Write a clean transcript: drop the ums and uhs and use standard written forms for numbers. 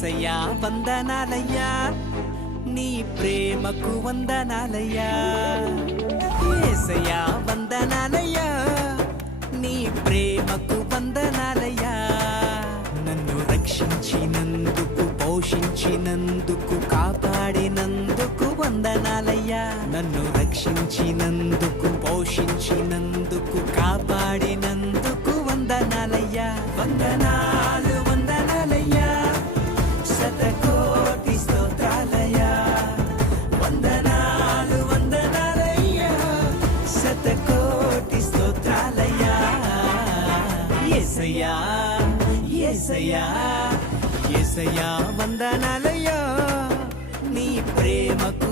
యేసయ్యా వందనాలయ్యా నీ ప్రేమకు వందనాలయ్యా యేసయ్యా వందనాలయ్యా నీ ప్రేమకు వందనాలయ్యా నన్ను రక్షించినందుకు పోషించినందుకు కాపాడినందుకు వందనాలయ్యా నన్ను రక్షించినందుకు పోషించినందుకు కాపాడినందుకు వందనాలయ్యా వందనాలు వందనాలయ్యా శతకోటి స్తోత్రాలయ్యా వందనాలు వందనాలయ్యా శతకోటి స్తోత్రాలయ్యా యేసయ్యా యేసయ్యా యేసయ్యా వందనాలయ్యా నీ ప్రేమకు